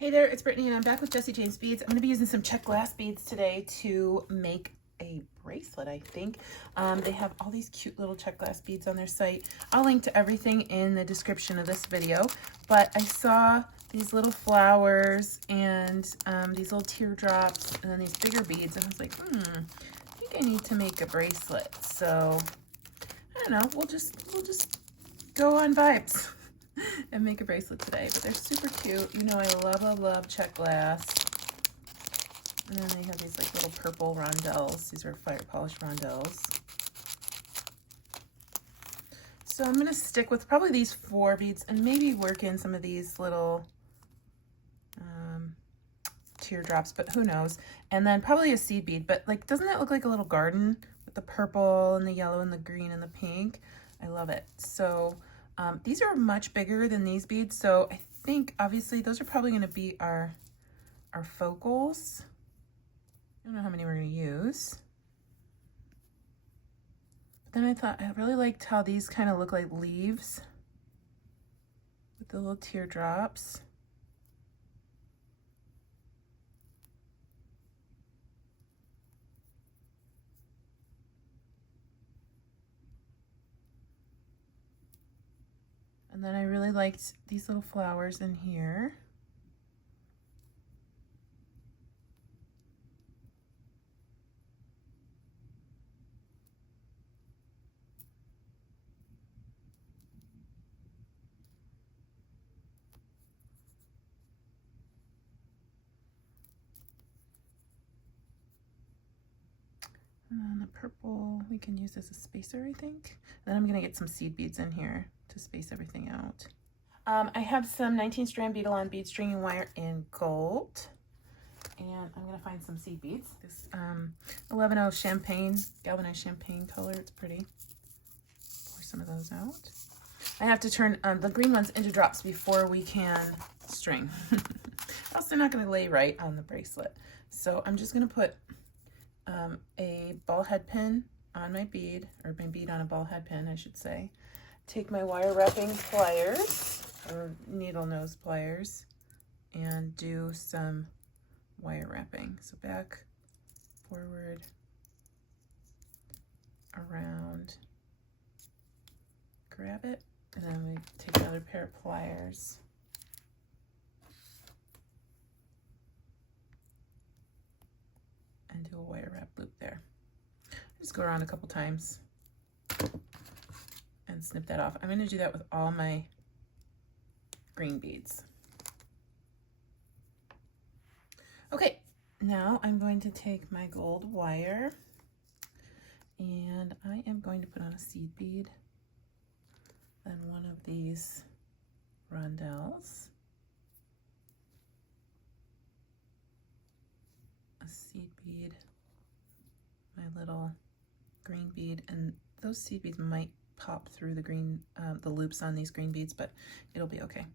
Hey there, it's Brittany and I'm back with Jessie Jane's Beads. I'm going to be using some Czech glass beads today to make a bracelet, I think. They have all these cute little Czech glass beads on their site. I'll link to everything in the description of this video, but I saw these little flowers and these little teardrops and then these bigger beads, and I was like, I think I need to make a bracelet. So I don't know, we'll just go on vibes and make a bracelet today. But they're super cute. You know, I love Czech glass. And then they have these like little purple rondelles. These are fire polished rondelles. So I'm going to stick with probably these 4 beads and maybe work in some of these little teardrops, but who knows. And then probably a seed bead. But like, doesn't that look like a little garden with the purple and the yellow and the green and the pink? I love it. So these are much bigger than these beads, so I think obviously those are probably going to be our focals. I don't know how many we're going to use. But then I thought I really liked how these kind of look like leaves with the little teardrops. And then I really liked these little flowers in here. And then the purple we can use as a spacer, I think. And then I'm gonna get some seed beads in here to space everything out. I have some 19 strand bead-along bead stringing wire in gold. And I'm gonna find some seed beads. This 11-0 champagne, galvanized champagne color, it's pretty. Pour some of those out. I have to turn the green ones into drops before we can string. Else they're not gonna lay right on the bracelet. So I'm just gonna put a ball head pin on my bead, or my bead on a ball head pin, I should say. Take my wire wrapping pliers, or needle nose pliers, and do some wire wrapping. So back, forward, around, grab it, and then we take another pair of pliers. And do a wire wrap loop there. Just go around a couple times and snip that off. I'm going to do that with all my green beads. Okay, now I'm going to take my gold wire and I am going to put on a seed bead and one of these rondelles, a seed bead, my little green bead, and those seed beads might pop through the green, the loops on these green beads, but it'll be okay.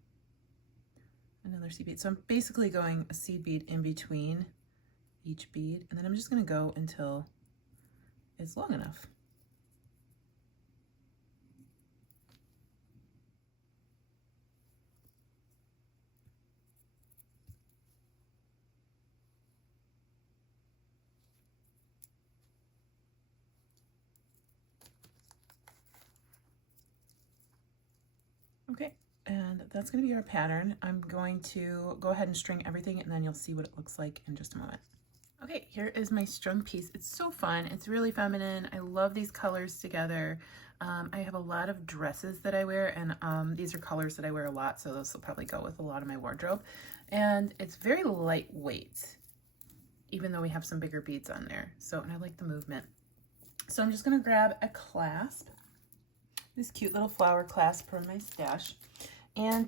Another seed bead. So I'm basically going a seed bead in between each bead, and then I'm just going to go until it's long enough. Okay, and that's going to be our pattern. I'm going to go ahead and string everything, and then you'll see what it looks like in just a moment. Okay, here is my strung piece. It's so fun. It's really feminine. I love these colors together. I have a lot of dresses that I wear, and these are colors that I wear a lot, so those will probably go with a lot of my wardrobe. And it's very lightweight, even though we have some bigger beads on there. So, and I like the movement. So I'm just going to grab a clasp, this cute little flower clasp from my stash, and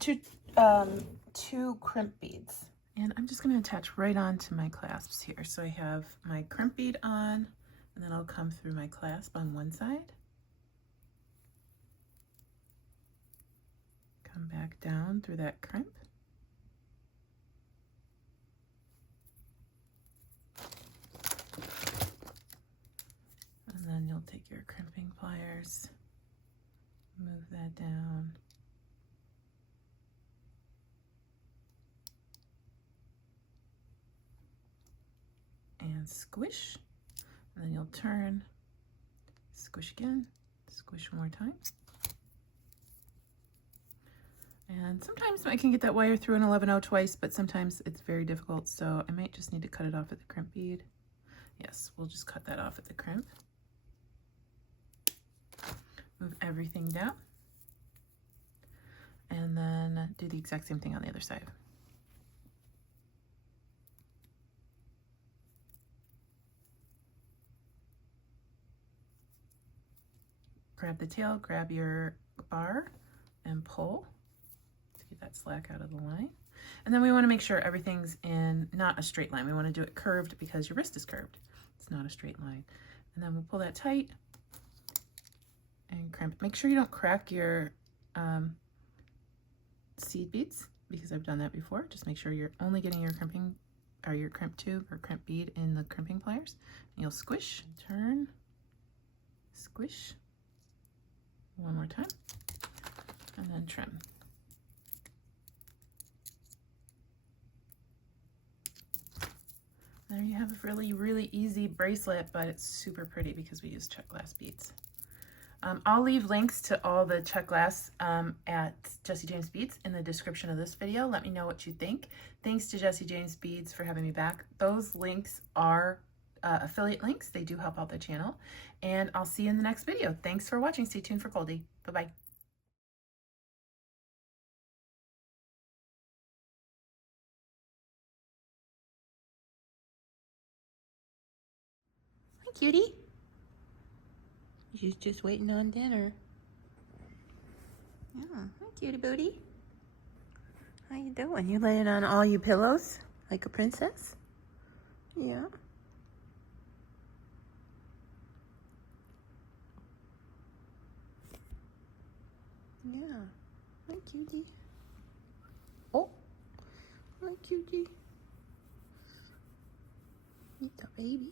two crimp beads. And I'm just going to attach right onto my clasps here. So I have my crimp bead on, and then I'll come through my clasp on one side, come back down through that crimp, and then you'll take your crimping pliers, move that down, and squish. And then you'll turn, squish again, squish one more time. And sometimes I can get that wire through an 11/0 twice, but sometimes it's very difficult, so I might just need to cut it off at the crimp bead. Yes, we'll just cut that off at the crimp. Move everything down. And then do the exact same thing on the other side. Grab the tail, grab your bar, and pull to get that slack out of the line. And then we want to make sure everything's in not a straight line. We want to do it curved because your wrist is curved. It's not a straight line. And then we'll pull that tight and crimp. Make sure you don't crack your seed beads, because I've done that before. Just make sure you're only getting your crimping or your crimp tube or crimp bead in the crimping pliers. And you'll squish, turn, squish one more time, and then trim. There you have a really easy bracelet, but it's super pretty because we use Czech glass beads. I'll leave links to all the Czech glass at Jessie James Beads in the description of this video. Let me know what you think. Thanks to Jessie James Beads for having me back. Those links are affiliate links. They do help out the channel. And I'll see you in the next video. Thanks for watching. Stay tuned for Goldie. Bye-bye. Hi, cutie. She's just waiting on dinner. Yeah, hi, cutie booty. How you doing? You laying on all you pillows like a princess? Yeah. Yeah. Hi, cutie. Oh, hi, cutie. Eat the baby.